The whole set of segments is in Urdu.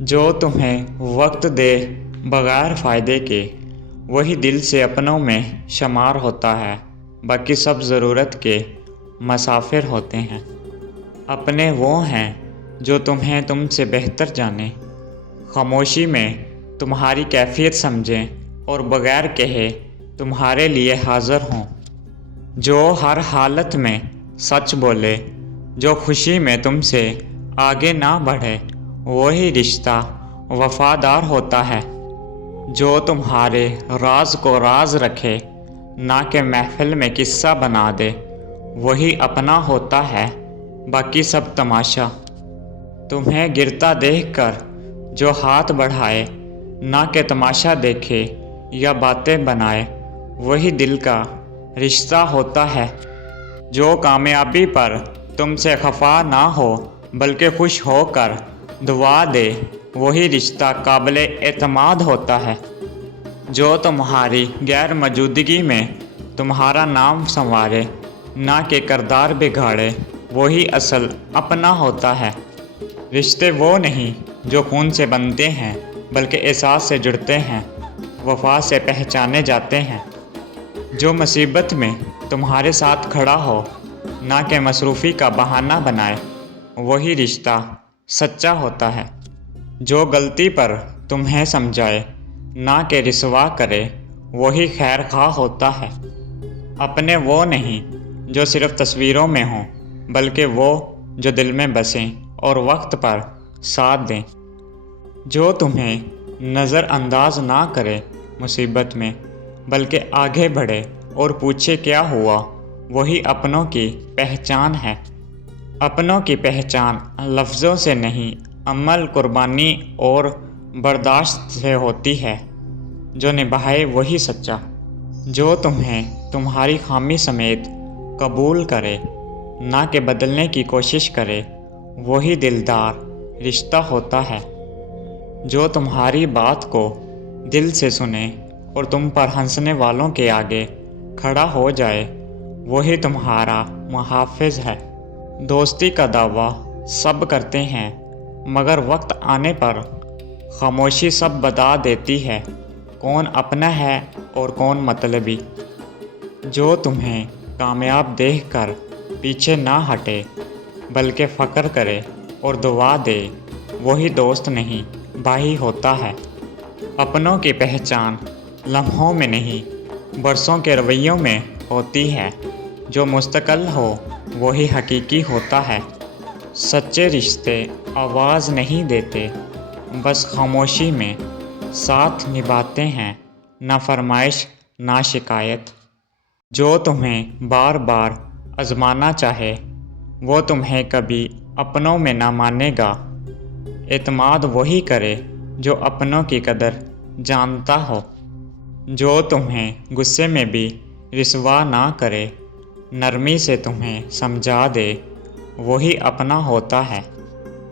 جو تمہیں وقت دے بغیر فائدے کے، وہی دل سے اپنوں میں شمار ہوتا ہے، باقی سب ضرورت کے مسافر ہوتے ہیں۔ اپنے وہ ہیں جو تمہیں تم سے بہتر جانیں، خاموشی میں تمہاری کیفیت سمجھیں اور بغیر کہے تمہارے لیے حاضر ہوں۔ جو ہر حالت میں سچ بولے، جو خوشی میں تم سے آگے نہ بڑھے، وہی رشتہ وفادار ہوتا ہے۔ جو تمہارے راز کو راز رکھے، نہ کہ محفل میں قصہ بنا دے، وہی اپنا ہوتا ہے، باقی سب تماشا۔ تمہیں گرتا دیکھ کر جو ہاتھ بڑھائے، نہ کہ تماشا دیکھے یا باتیں بنائے، وہی دل کا رشتہ ہوتا ہے۔ جو کامیابی پر تم سے خفا نہ ہو بلکہ خوش ہو کر دعا دے، وہی رشتہ قابل اعتماد ہوتا ہے۔ جو تمہاری غیر موجودگی میں تمہارا نام سنوارے، نہ کہ کردار بگاڑے، وہی اصل اپنا ہوتا ہے۔ رشتے وہ نہیں جو خون سے بنتے ہیں بلکہ احساس سے جڑتے ہیں، وفا سے پہچانے جاتے ہیں۔ جو مصیبت میں تمہارے ساتھ کھڑا ہو، نہ کہ مصروفی کا بہانہ بنائے، وہی رشتہ سچا ہوتا ہے۔ جو غلطی پر تمہیں سمجھائے، نہ کہ رسوا کرے، وہی خیر خواہ ہوتا ہے۔ اپنے وہ نہیں جو صرف تصویروں میں ہوں، بلکہ وہ جو دل میں بسیں اور وقت پر ساتھ دیں۔ جو تمہیں نظر انداز نہ کرے مصیبت میں، بلکہ آگے بڑھے اور پوچھے کیا ہوا، وہی اپنوں کی پہچان ہے۔ اپنوں کی پہچان لفظوں سے نہیں، عمل، قربانی اور برداشت سے ہوتی ہے۔ جو نبھائے وہی سچا۔ جو تمہیں تمہاری خامی سمیت قبول کرے، نہ کہ بدلنے کی کوشش کرے، وہی دلدار رشتہ ہوتا ہے۔ جو تمہاری بات کو دل سے سنے اور تم پر ہنسنے والوں کے آگے کھڑا ہو جائے، وہی تمہارا محافظ ہے۔ دوستی کا دعویٰ سب کرتے ہیں، مگر وقت آنے پر خاموشی سب بتا دیتی ہے کون اپنا ہے اور کون مطلبی۔ جو تمہیں کامیاب دیکھ کر پیچھے نہ ہٹے بلکہ فخر کرے اور دعا دے، وہی دوست نہیں بھائی ہوتا ہے۔ اپنوں کی پہچان لمحوں میں نہیں، برسوں کے رویوں میں ہوتی ہے۔ جو مستقل ہو وہی حقیقی ہوتا ہے۔ سچے رشتے آواز نہیں دیتے، بس خاموشی میں ساتھ نبھاتے ہیں، نہ فرمائش نہ شکایت۔ جو تمہیں بار بار آزمانا چاہے، وہ تمہیں کبھی اپنوں میں نہ مانے گا۔ اعتماد وہی کرے جو اپنوں کی قدر جانتا ہو۔ جو تمہیں غصے میں بھی رسوا نہ کرے، نرمی سے تمہیں سمجھا دے، وہی اپنا ہوتا ہے۔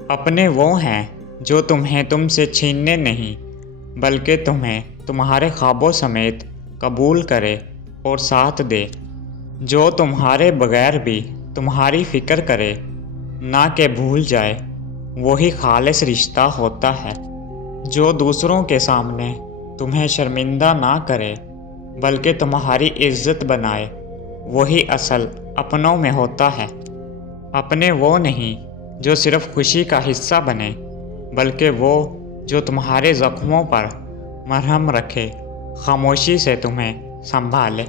اپنے وہ ہیں جو تمہیں تم سے چھیننے نہیں، بلکہ تمہیں تمہارے خوابوں سمیت قبول کرے اور ساتھ دے۔ جو تمہارے بغیر بھی تمہاری فکر کرے، نہ کہ بھول جائے، وہی خالص رشتہ ہوتا ہے۔ جو دوسروں کے سامنے تمہیں شرمندہ نہ کرے بلکہ تمہاری عزت بنائے، وہی اصل اپنوں میں ہوتا ہے۔ اپنے وہ نہیں جو صرف خوشی کا حصہ بنے، بلکہ وہ جو تمہارے زخموں پر مرہم رکھے، خاموشی سے تمہیں سنبھالے۔